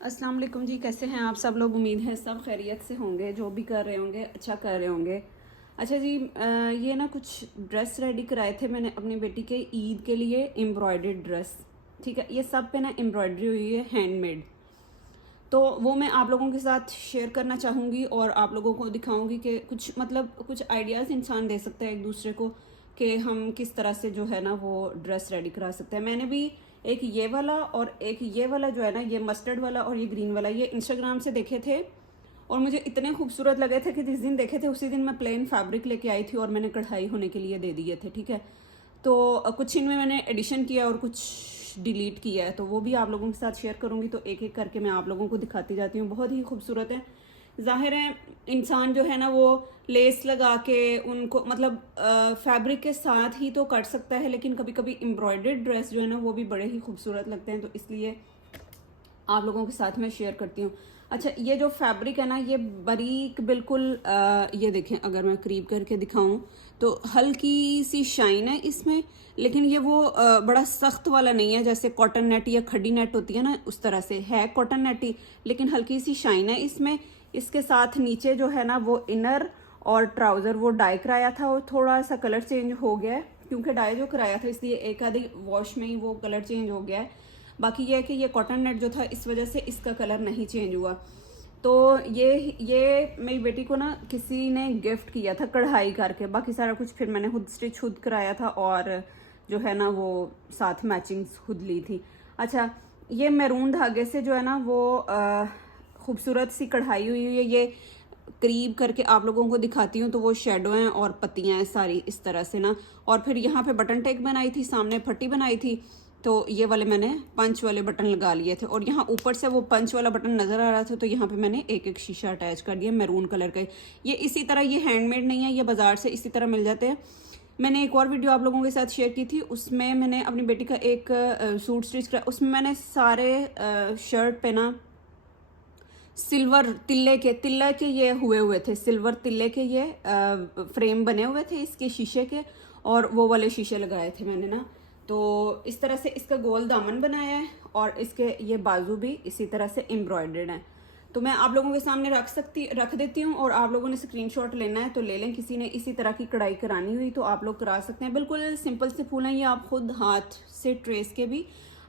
अस्सलाम वालेकुम जी, कैसे हैं आप सब लोग। उम्मीद है सब खैरियत से होंगे, जो भी कर रहे होंगे अच्छा कर रहे होंगे। अच्छा जी, ये ना कुछ ड्रेस रेडी कराए थे मैंने अपनी बेटी के ईद के लिए, एम्ब्रॉयडर्ड ड्रेस। ठीक है, ये सब पे ना एम्ब्रॉयडरी हुई है, हैंडमेड। तो वो मैं आप लोगों के साथ शेयर करना चाहूँगी और आप लोगों को दिखाऊंगी कि कुछ मतलब कुछ आइडियाज़ इंसान दे सकता है एक दूसरे को कि हम किस तरह से जो है ना वो ड्रेस रेडी करा सकते हैं। मैंने भी एक ये वाला और एक ये वाला जो है ना, ये मस्टर्ड वाला और ये ग्रीन वाला, ये इंस्टाग्राम से देखे थे और मुझे इतने खूबसूरत लगे थे कि जिस दिन देखे थे उसी दिन मैं प्लेन फैब्रिक लेके आई थी और मैंने कढ़ाई होने के लिए दे दिए थे। ठीक है, तो कुछ इनमें मैंने एडिशन किया और कुछ डिलीट किया है, तो वो भी आप लोगों के साथ शेयर करूंगी। तो एक एक करके मैं आप लोगों को दिखाती जाती हूँ। बहुत ही खूबसूरत है। जाहिर है इंसान जो है ना वो लेस लगा के उनको मतलब फैब्रिक के साथ ही तो कर सकता है, लेकिन कभी कभी एम्ब्रॉयडर्ड ड्रेस जो है ना वो भी बड़े ही खूबसूरत लगते हैं, तो इसलिए आप लोगों के साथ मैं शेयर करती हूँ। अच्छा, ये जो फैब्रिक है ना ये बारीक बिल्कुल ये देखें, अगर मैं करीब करके दिखाऊं तो हल्की सी शाइन है इसमें, लेकिन ये वो बड़ा सख्त वाला नहीं है जैसे कॉटन नेट या खड़ी नेट होती है ना, उस तरह से है कॉटन नेट ही, लेकिन हल्की सी शाइन है इसमें। इसके साथ नीचे जो है ना वो इनर और ट्राउज़र वो डाई कराया था और थोड़ा सा कलर चेंज हो गया है, क्योंकि डाई जो कराया था इसलिए एक आधी वॉश में ही वो कलर चेंज हो गया है। बाकी ये है कि ये कॉटन नेट जो था इस वजह से इसका कलर नहीं चेंज हुआ। तो ये मेरी बेटी को ना किसी ने गिफ्ट किया था कढ़ाई करके, बाकी सारा कुछ फिर मैंने खुद स्टिच खुद कराया था और जो है ना वो साथ मैचिंग खुद ली थी। अच्छा, ये मैरून धागे से जो है ना वो खूबसूरत सी कढ़ाई हुई है। ये करीब करके आप लोगों को दिखाती हूँ, तो वो शेडो हैं और पत्तियां हैं सारी इस तरह से ना। और फिर यहाँ पे बटन टेक बनाई थी, सामने फट्टी बनाई थी, तो ये वाले मैंने पंच वाले बटन लगा लिए थे और यहाँ ऊपर से वो पंच वाला बटन नजर आ रहा था, तो यहाँ पे मैंने एक एक शीशा अटैच कर दिया मैरून कलर का। ये इसी तरह, ये हैंडमेड नहीं है, ये बाजार से इसी तरह मिल जाते हैं। मैंने एक और वीडियो आप लोगों के साथ शेयर की थी, उसमें मैंने अपनी बेटी का एक सूट स्टिच किया। उसमें मैंने सारे शर्ट पे ना सिल्वर तिल्ले के ये हुए हुए थे, सिल्वर तिल्ले के ये फ्रेम बने हुए थे इसके शीशे के, और वो वाले शीशे लगाए थे मैंने ना। तो इस तरह से इसका गोल दामन बनाया है और इसके ये बाजू भी इसी तरह से एम्ब्रॉयडर्ड हैं। तो मैं आप लोगों के सामने रख देती हूँ और आप लोगों ने स्क्रीनशॉट लेना है तो ले लें। किसी ने इसी तरह की कढ़ाई करानी हुई तो आप लोग करा सकते हैं। बिल्कुल सिंपल से फूल हैं, ये आप खुद हाथ से ट्रेस के भी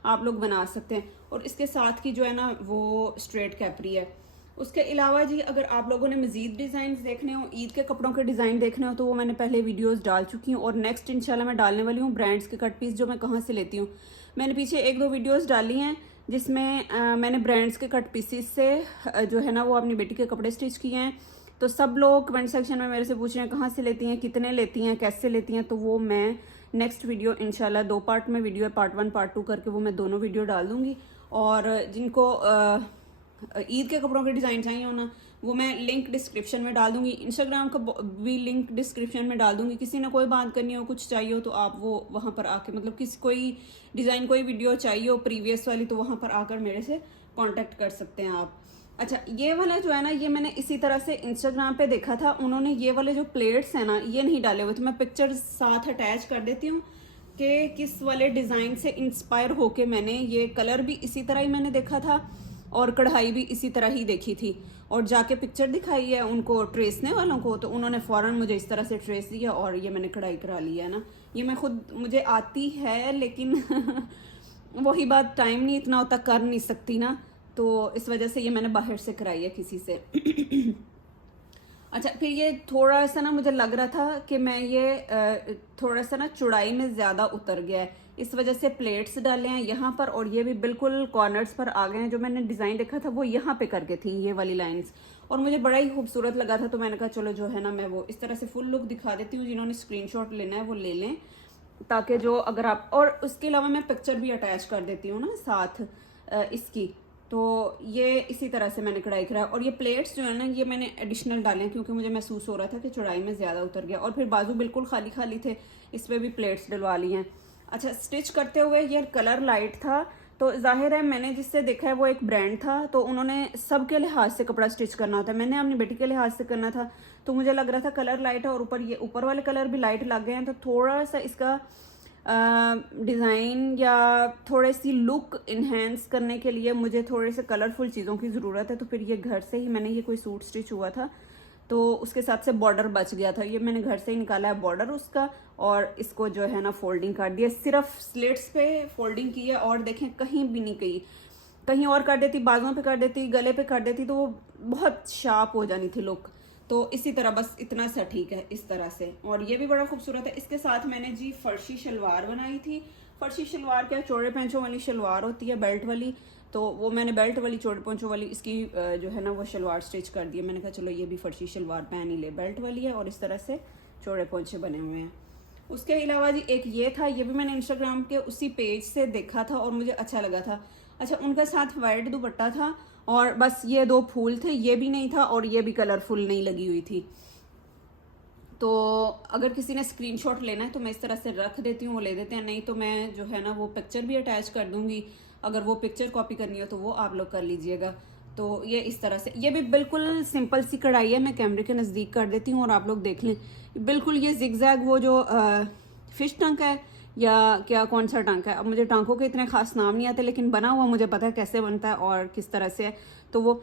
आप लोग बना सकते हैं। और इसके साथ की जो है ना वो स्ट्रेट कैपरी है। उसके अलावा जी, अगर आप लोगों ने मज़ीद डिज़ाइन देखने हो, ईद के कपड़ों के डिज़ाइन देखने हो, तो वो मैंने पहले वीडियोस डाल चुकी हूँ और नेक्स्ट इंशाल्लाह मैं डालने वाली हूँ ब्रांड्स के कट पीस जो मैं कहाँ से लेती हूँ। मैंने पीछे एक दो वीडियोस डाली हैं जिसमें मैंने ब्रांड्स के कट पीसीस से जो है ना वो अपनी बेटी के कपड़े स्टिच किए हैं। तो सब लोग कमेंट सेक्शन में मेरे से पूछ रहे हैं कहाँ से लेती हैं, कितने लेती हैं, कैसे लेती हैं। तो वो मैं नेक्स्ट वीडियो इंशाल्लाह 2 पार्ट में वीडियो है, पार्ट 1 पार्ट 2 करके वो मैं दोनों वीडियो डाल दूंगी। और जिनको ईद के कपड़ों के डिज़ाइन चाहिए हो ना, वो मैं लिंक डिस्क्रिप्शन में डाल दूंगी। इंस्टाग्राम का भी लिंक डिस्क्रिप्शन में डाल दूंगी। किसी ने कोई बात करनी हो, कुछ चाहिए हो, तो आप वो वहाँ पर आके मतलब किसी कोई डिज़ाइन कोई वीडियो चाहिए हो प्रीवियस वाली, तो वहाँ पर आकर मेरे से कांटेक्ट कर सकते हैं आप। अच्छा, ये वाला जो है ना ये मैंने इसी तरह से इंस्टाग्राम पे देखा था। उन्होंने ये वाले जो प्लेट्स हैं ना ये नहीं डाले हुए थे। मैं पिक्चर साथ अटैच कर देती हूँ कि किस वाले डिज़ाइन से इंस्पायर होके मैंने ये कलर भी इसी तरह ही मैंने देखा था और कढ़ाई भी इसी तरह ही देखी थी। और जाके पिक्चर दिखाई है उनको ट्रेसने वालों को, तो उन्होंने फ़ौरन मुझे इस तरह से ट्रेस दिया और ये मैंने कढ़ाई करा लिया है ना। ये मैं खुद मुझे आती है लेकिन वही बात, टाइम नहीं इतना होता, कर नहीं सकती ना, तो इस वजह से ये मैंने बाहर से कराई है किसी से। अच्छा, फिर ये थोड़ा सा ना मुझे लग रहा था कि मैं ये थोड़ा सा ना चौड़ाई में ज़्यादा उतर गया है, इस वजह से प्लेट्स डाले हैं यहाँ पर और ये भी बिल्कुल कॉर्नर्स पर आ गए हैं। जो मैंने डिज़ाइन देखा था वो यहाँ पे करके थी ये वाली लाइंस, और मुझे बड़ा ही खूबसूरत लगा था, तो मैंने कहा चलो जो है ना मैं वो इस तरह से फुल लुक दिखा देती हूँ। जिन्होंने स्क्रीनशॉट लेना है वो ले लें, ताकि जो अगर आप, और उसके अलावा मैं पिक्चर भी अटैच कर देती हूँ ना साथ इसकी। तो ये इसी तरह से मैंने कढ़ाई कराया और ये प्लेट्स जो है ना ये मैंने एडिशनल डाले क्योंकि मुझे महसूस हो रहा था कि चौड़ाई में ज़्यादा उतर गया। और फिर बाजू बिल्कुल खाली खाली थे, इस पर भी प्लेट्स डलवा ली हैं। अच्छा, स्टिच करते हुए ये कलर लाइट था, तो जाहिर है मैंने जिससे देखा है वो एक ब्रांड था, तो उन्होंने सबके लिहाज से कपड़ा स्टिच करना होता है, मैंने अपनी बेटी के लिहाज से करना था। तो मुझे लग रहा था कलर लाइट है और ऊपर ये ऊपर वाले कलर भी लाइट लग गए हैं, तो थोड़ा सा इसका डिज़ाइन या थोड़ी सी लुक इन्हेंस करने के लिए मुझे थोड़े से कलरफुल चीज़ों की ज़रूरत है। तो फिर ये घर से ही मैंने, ये कोई सूट स्टिच हुआ था तो उसके साथ से बॉर्डर बच गया था, ये मैंने घर से ही निकाला है बॉर्डर उसका, और इसको जो है ना फोल्डिंग कर दिया, सिर्फ स्लिट्स पे फोल्डिंग की है। और देखें कहीं भी नहीं, कहीं और कर देती, बाजुओं पे कर देती, गले पे कर देती तो वो बहुत शार्प हो जानी थी लुक। तो इसी तरह बस इतना सा ठीक है इस तरह से। और ये भी बड़ा खूबसूरत है। इसके साथ मैंने जी फर्शी शलवार बनाई थी। फर्शी शलवार क्या, चौड़े पैंचों वाली शलवार होती है, बेल्ट वाली, तो वो मैंने बेल्ट वाली चौड़े पैंचों वाली इसकी जो है ना वो शलवार स्टिच कर दी है। मैंने कहा चलो ये भी फर्शी शलवार पहन ही ले, बेल्ट वाली है और इस तरह से चौड़े पोंछे बने हुए हैं। उसके अलावा जी एक ये था, ये भी मैंने इंस्टाग्राम के उसी पेज से देखा था और मुझे अच्छा लगा था। अच्छा, उनके साथ वाइट दुपट्टा था और बस ये 2 फूल थे, ये भी नहीं था और ये भी कलरफुल नहीं लगी हुई थी। तो अगर किसी ने स्क्रीनशॉट लेना है तो मैं इस तरह से रख देती हूँ, वो ले देते हैं, नहीं तो मैं जो है ना वो पिक्चर भी अटैच कर दूंगी। अगर वो पिक्चर कॉपी करनी हो तो वो आप लोग कर लीजिएगा। तो ये इस तरह से, ये भी बिल्कुल सिंपल सी कढ़ाई है, मैं कैमरे के नज़दीक कर देती हूँ और आप लोग देख लें। बिल्कुल ये जिगजैग वो जो फिश टंक है या क्या, कौन सा टंक है, अब मुझे टांकों के इतने खास नाम नहीं आते, लेकिन बना हुआ मुझे पता है कैसे बनता है और किस तरह से है। तो वो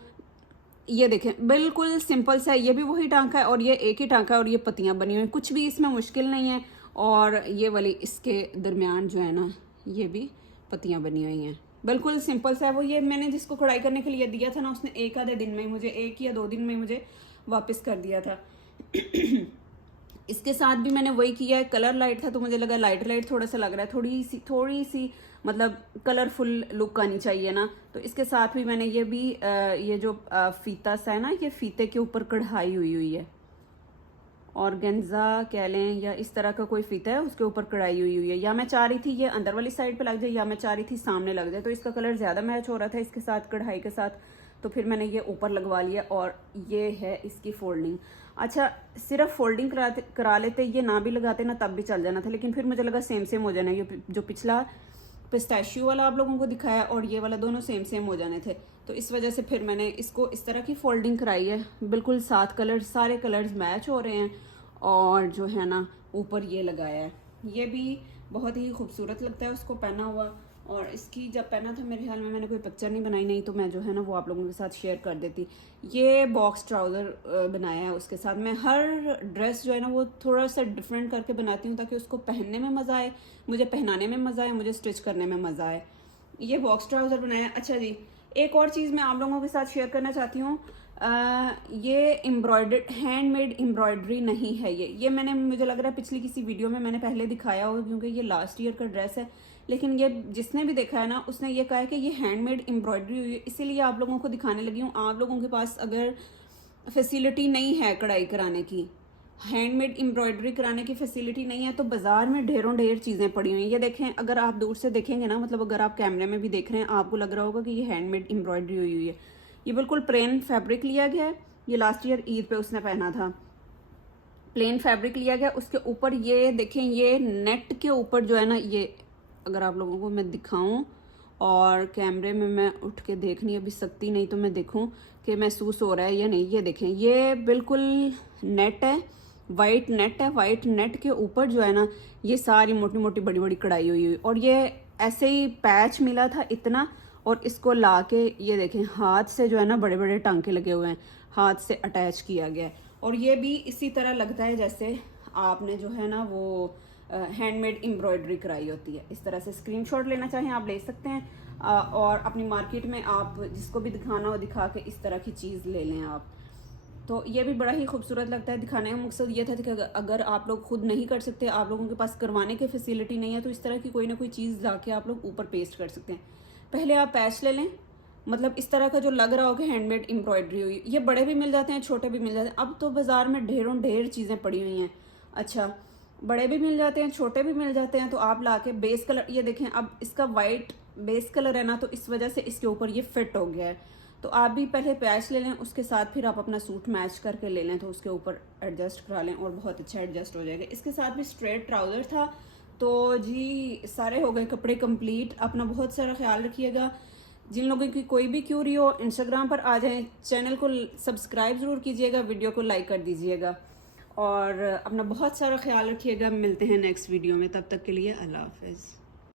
ये देखें बिल्कुल सिंपल सा है, ये भी वही टांका है और ये एक ही टांका है और ये पत्तियां बनी हुई हैं, कुछ भी इसमें मुश्किल नहीं है। और ये वाली इसके दरमियान जो है ना ये भी पत्तियां बनी हुई हैं, बिल्कुल सिंपल सा है। वो ये मैंने जिसको कढ़ाई करने के लिए दिया था ना, उसने एक आधे दिन में ही मुझे, 1 या 2 दिन में मुझे वापस कर दिया था। इसके साथ भी मैंने वही किया है, कलर लाइट था तो मुझे लगा लाइट थोड़ा सा लग रहा है, थोड़ी सी मतलब कलरफुल लुक आनी चाहिए ना। तो इसके साथ भी मैंने ये भी ये जो फीता सा है ना, ये फीते के ऊपर कढ़ाई हुई है, ऑर्गेन्जा कह लें या इस तरह का कोई फीता है, उसके ऊपर कढ़ाई हुई है। या मैं चाह रही थी ये अंदर वाली साइड पे लग जाए या मैं चाह रही थी सामने लग जाए, तो इसका कलर ज़्यादा मैच हो रहा था इसके साथ, कढ़ाई के साथ, तो फिर मैंने ये ऊपर लगवा लिया। और ये है इसकी फोल्डिंग। अच्छा, सिर्फ फोल्डिंग करा लेते, ये ना भी लगाते ना तब भी चल जाना था, लेकिन फिर मुझे लगा सेम हो जाना, ये जो पिछला पिस्ताशियो वाला आप लोगों को दिखाया और ये वाला दोनों सेम हो जाने थे, तो इस वजह से फिर मैंने इसको इस तरह की फोल्डिंग कराई है। बिल्कुल 7 कलर, सारे कलर्स मैच हो रहे हैं और जो है ना ऊपर ये लगाया है, ये भी बहुत ही खूबसूरत लगता है उसको पहना हुआ। और इसकी जब पहना था मेरे ख्याल में मैंने कोई पिक्चर नहीं बनाई, नहीं तो मैं जो है ना वो आप लोगों के साथ शेयर कर देती। ये बॉक्स ट्राउज़र बनाया है उसके साथ। मैं हर ड्रेस जो है ना वो थोड़ा सा डिफरेंट करके बनाती हूँ ताकि उसको पहनने में मज़ा आए, मुझे पहनाने में मज़ा आए, मुझे स्टिच करने में मज़ा आए। ये बॉक्स ट्राउज़र बनाया। अच्छा जी, एक और चीज़ मैं आप लोगों के साथ शेयर करना चाहती हूँ। ये एम्ब्रॉयडर्ड, हैंडमेड एम्ब्रॉयडरी नहीं है ये मैंने, मुझे लग रहा है पिछली किसी वीडियो में मैंने पहले दिखाया होगा, क्योंकि ये लास्ट ईयर का ड्रेस है, लेकिन ये जिसने भी देखा है ना उसने ये कहा है कि ये हैंडमेड एम्ब्रॉयडरी हुई है, इसीलिए आप लोगों को दिखाने लगी हूँ। आप लोगों के पास अगर फैसिलिटी नहीं है कढ़ाई कराने की, हैंडमेड एम्ब्रॉयडरी कराने की फैसिलिटी नहीं है, तो बाज़ार में ढेर चीज़ें पड़ी हुई हैं। ये देखें, अगर आप दूर से देखेंगे ना, मतलब अगर आप कैमरे में भी देख रहे हैं आपको लग रहा होगा कि ये हैंडमेड एम्ब्रॉयडरी हुई है। ये बिल्कुल प्लेन फैब्रिक लिया गया है, ये लास्ट ईयर ईद पे उसने पहना था, प्लेन फैब्रिक लिया गया। उसके ऊपर ये देखें, ये नेट के ऊपर जो है ना, ये अगर आप लोगों को मैं दिखाऊं और कैमरे में मैं उठ के देख नहीं अभी सकती, नहीं तो मैं देखूं कि महसूस हो रहा है या नहीं। ये देखें, ये बिल्कुल नेट है, वाइट नेट है, वाइट नेट के ऊपर जो है ना ये सारी मोटी मोटी बड़ी बड़ी कढ़ाई हुई और ये ऐसे ही पैच मिला था इतना, और इसको ला के ये देखें हाथ से जो है ना बड़े बड़े टांके लगे हुए हैं, हाथ से अटैच किया गया है। और ये भी इसी तरह लगता है जैसे आपने जो है ना वो हैंडमेड एम्ब्रॉयडरी कराई होती है। इस तरह से स्क्रीनशॉट लेना चाहें आप ले सकते हैं, और अपनी मार्केट में आप जिसको भी दिखाना हो दिखा के इस तरह की चीज़ ले लें आप। तो ये भी बड़ा ही खूबसूरत लगता है। दिखाने का मकसद ये था कि अगर आप लोग खुद नहीं कर सकते, आप लोगों के पास करवाने की फैसिलिटी नहीं है, तो इस तरह की कोई ना कोई चीज़ लाके आप लोग ऊपर पेस्ट कर सकते हैं। पहले आप पैच ले लें, मतलब इस तरह का जो लग रहा हो कि हैंडमेड एम्ब्रॉयडरी हुई। ये बड़े भी मिल जाते हैं, छोटे भी मिल जाते हैं, अब तो बाज़ार में ढेर चीज़ें पड़ी हुई हैं। अच्छा, बड़े भी मिल जाते हैं, छोटे भी मिल जाते हैं, तो आप लाके बेस कलर, ये देखें अब इसका वाइट बेस कलर है ना, तो इस वजह से इसके ऊपर ये फिट हो गया है। तो आप भी पहले पैच ले लें, उसके साथ फिर आप अपना सूट मैच करके ले लें, तो उसके ऊपर एडजस्ट करा लें और बहुत अच्छा एडजस्ट हो जाएगा। इसके साथ भी स्ट्रेट ट्राउज़र था। तो जी सारे हो गए कपड़े कंप्लीट। अपना बहुत सारा ख्याल रखिएगा। जिन लोगों की कोई भी क्यूरी हो इंस्टाग्राम पर आ जाएं, चैनल को सब्सक्राइब ज़रूर कीजिएगा, वीडियो को लाइक कर दीजिएगा। और अपना बहुत सारा ख्याल रखिएगा। मिलते हैं नेक्स्ट वीडियो में, तब तक के लिए अल्लाह हाफिज़।